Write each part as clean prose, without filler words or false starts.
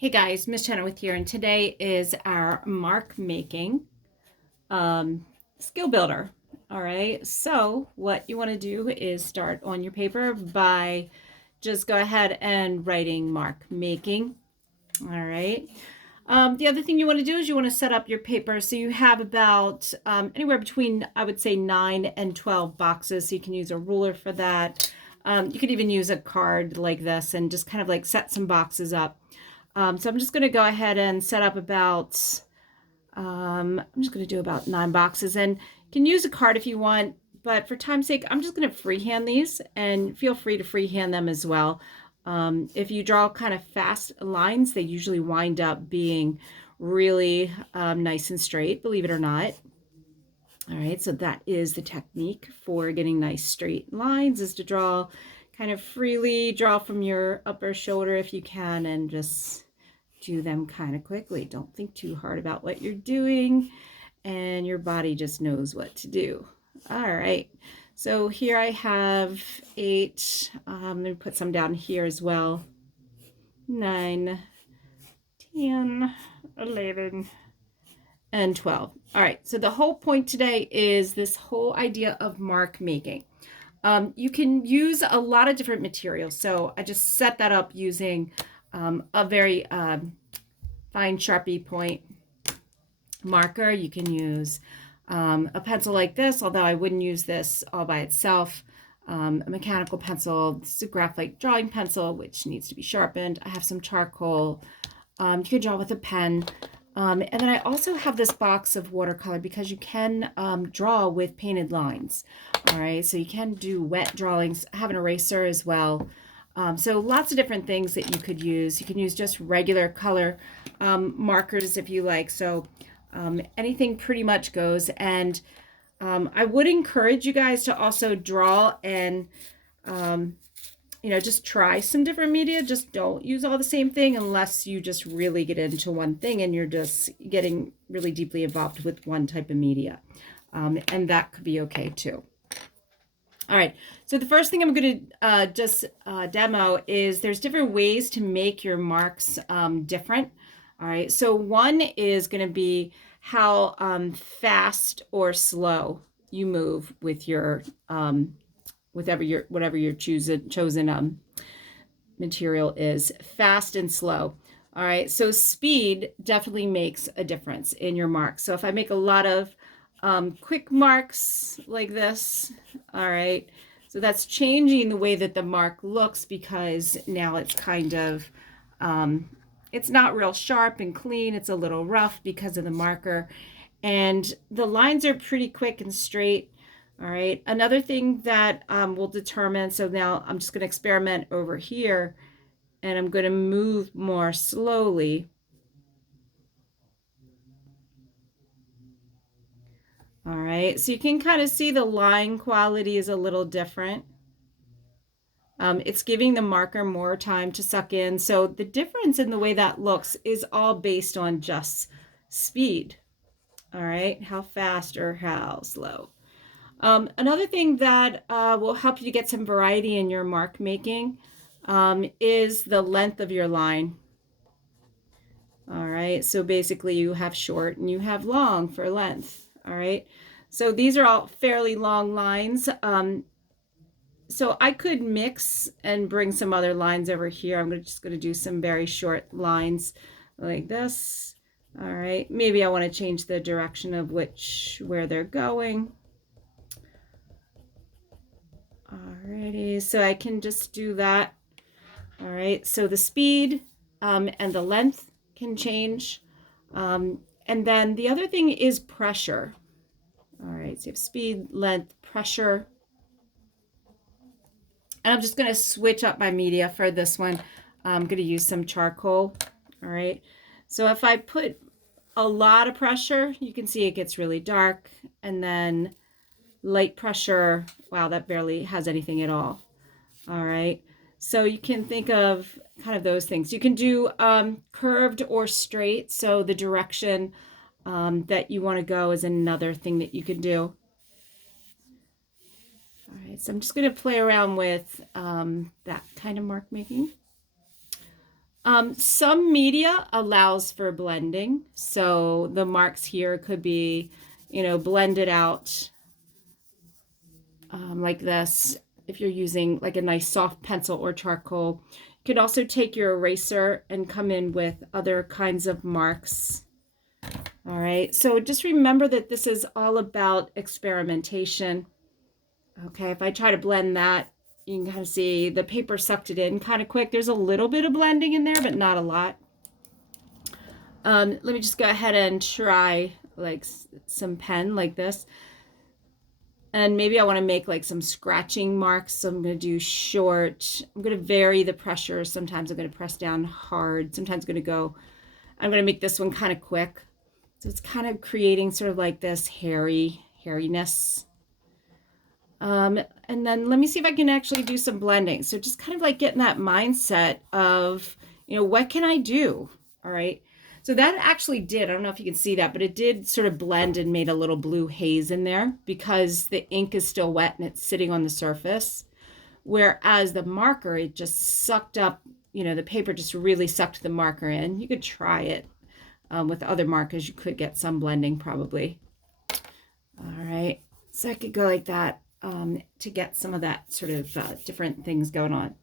Hey guys, Miss Chenoweth here, and today is our mark making um, skill builder. All right, so what you want to do is start on your paper by just go ahead and writing mark making. All right. The other thing you want to do is you want to set up your paper so you have about anywhere between, I would say, 9 and 12 boxes. So you can use a ruler for that. You could even use a card like this and just kind of like set some boxes up. So I'm just going to go ahead and set up about, I'm just going to do about 9 boxes, and you can use a card if you want, but for time's sake, I'm just going to freehand these, and feel free to freehand them as well. If you draw kind of fast lines, they usually wind up being really nice and straight, believe it or not. All right, so that is the technique for getting nice straight lines, is to draw kind of freely, draw from your upper shoulder if you can, and just do them kind of quickly. Don't think too hard about what you're doing, and your body just knows what to do. All right, so here I have 8. Let me put some down here as well. 9, 10, 11, and 12. All right, so the whole point today is this whole idea of mark making. You can use a lot of different materials. So I just set that up using a very fine Sharpie point marker. You can use a pencil like this, although I wouldn't use this all by itself. A mechanical pencil. This is a graphite drawing pencil, which needs to be sharpened. I have some charcoal. You can draw with a pen. And then I also have this box of watercolor because you can draw with painted lines. All right, so you can do wet drawings. I have an eraser as well. So lots of different things that you could use. You can use just regular color markers if you like. So anything pretty much goes. And I would encourage you guys to also draw and just try some different media. Just don't use all the same thing unless you just really get into one thing and you're just getting really deeply involved with one type of media. And that could be okay too. All right, so the first thing I'm going to just demo is there's different ways to make your marks different. All right, so one is going to be how fast or slow you move with your whatever your chosen material is, fast and slow. All right, so speed definitely makes a difference in your marks. So if I make a lot of quick marks like this, all right, so that's changing the way that the mark looks because now it's kind of, it's not real sharp and clean. It's a little rough because of the marker. And the lines are pretty quick and straight. All right, another thing that will determine, so now I'm just going to experiment over here and I'm going to move more slowly. All right, so you can kind of see the line quality is a little different. It's giving the marker more time to suck in. So the difference in the way that looks is all based on just speed. All right, how fast or how slow. Another thing that will help you to get some variety in your mark making is the length of your line. All right, so basically you have short and you have long for length. All right, so these are all fairly long lines. So I could mix and bring some other lines over here. I'm just going to do some very short lines like this. All right, maybe I want to change the direction of where they're going. Alrighty, so I can just do that. All right, so the speed and the length can change. And then the other thing is pressure. All right, so you have speed, length, pressure. And I'm just going to switch up my media for this one. I'm going to use some charcoal. All right, so if I put a lot of pressure, you can see it gets really dark. And then light pressure, wow, that barely has anything at all. All right, so you can think of kind of those things. You can do curved or straight. So the direction that you want to go is another thing that you can do. All right, so I'm just going to play around with that kind of mark making. Some media allows for blending. So the marks here could be, blended out like this. If you're using like a nice soft pencil or charcoal, you could also take your eraser and come in with other kinds of marks. All right, so just remember that this is all about experimentation. Okay, if I try to blend that, you can kind of see the paper sucked it in kind of quick. There's a little bit of blending in there, but not a lot. Let me just go ahead and try like some pen like this. And maybe I want to make like some scratching marks. So I'm going to do short. I'm going to vary the pressure. Sometimes I'm going to press down hard. Sometimes I'm going to make this one kind of quick. So it's kind of creating sort of like this hairiness. And then let me see if I can actually do some blending. So just kind of like getting that mindset of, what can I do? All right. So that actually did, I don't know if you can see that, but it did sort of blend and made a little blue haze in there because the ink is still wet and it's sitting on the surface. Whereas the marker, it just sucked up, the paper just really sucked the marker in. You could try it with other markers. You could get some blending probably. All right. So I could go like that to get some of that sort of different things going on.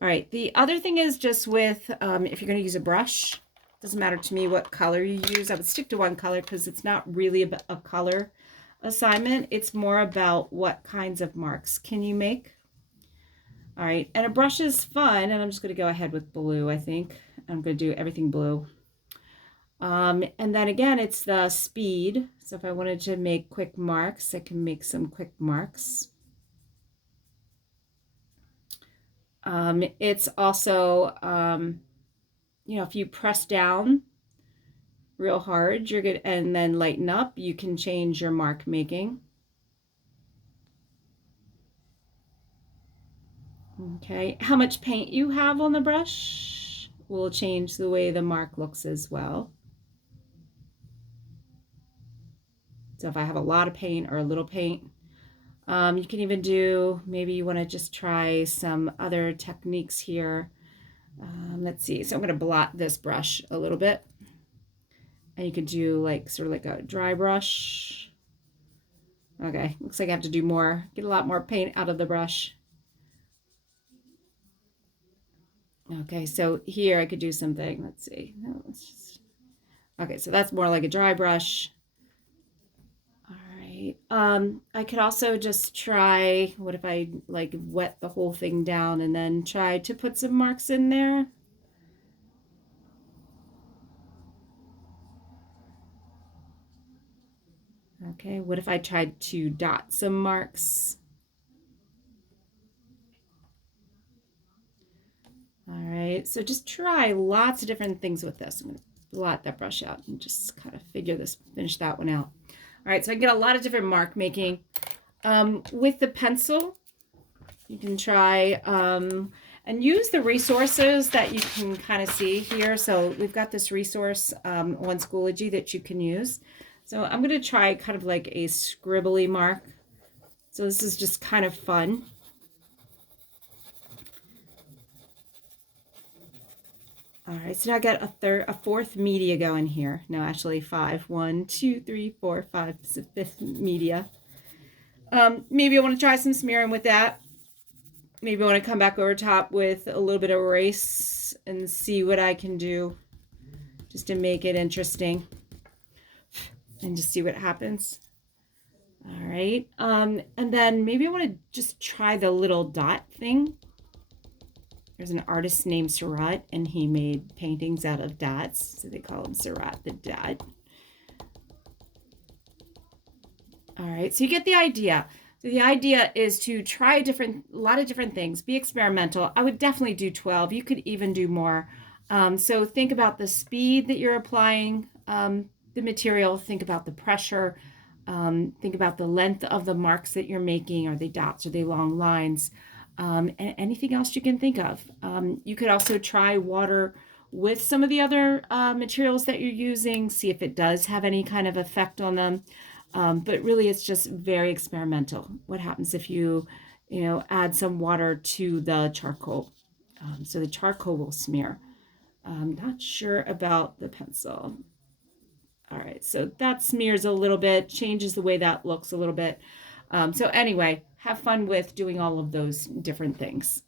All right. The other thing is just with, if you're going to use a brush, doesn't matter to me what color you use. I would stick to one color because it's not really a color assignment. It's more about what kinds of marks can you make. All right, and a brush is fun, and I'm just going to go ahead with blue, I think. I'm going to do everything blue. And then again, it's the speed. So if I wanted to make quick marks, I can make some quick marks. It's also, if you press down real hard, you're good, and then lighten up, you can change your mark making. Okay, how much paint you have on the brush will change the way the mark looks as well. So if I have a lot of paint or a little paint, you can even do, maybe you want to just try some other techniques here. Let's see, so I'm going to blot this brush a little bit. And you could do like sort of like a dry brush. Okay, looks like I have to do more, get a lot more paint out of the brush. Okay, so here I could do something. Let's see. No, let's just... Okay, so that's more like a dry brush. All right. I could also just try, what if I like wet the whole thing down and then try to put some marks in there? Okay, what if I tried to dot some marks? All right, so just try lots of different things with this. I'm going to blot that brush out and just kind of finish that one out. All right, so I get a lot of different mark making. With the pencil, you can try and use the resources that you can kind of see here. So we've got this resource on Schoology that you can use. So I'm going to try kind of like a scribbly mark. So this is just kind of fun. All right, so now I got a fourth media going here. No, actually 5. 1, 2, 3, 4, 5. It's the fifth media. Maybe I want to try some smearing with that. Maybe I want to come back over top with a little bit of erase and see what I can do just to make it interesting and just see what happens. All right, and then maybe I want to just try the little dot thing. There's an artist named Seurat, and he made paintings out of dots, so they call him Seurat the Dot. All right, so you get the idea. So the idea is to try a lot of different things, be experimental. I would definitely do 12. You could even do more. So think about the speed that you're applying the material, think about the pressure, think about the length of the marks that you're making. Are they dots? Are they long lines? And anything else you can think of. You could also try water with some of the other materials that you're using, see if it does have any kind of effect on them. But really, it's just very experimental. What happens if you add some water to the charcoal? So the charcoal will smear. I'm not sure about the pencil. All right, so that smears a little bit, changes the way that looks a little bit. So anyway, have fun with doing all of those different things.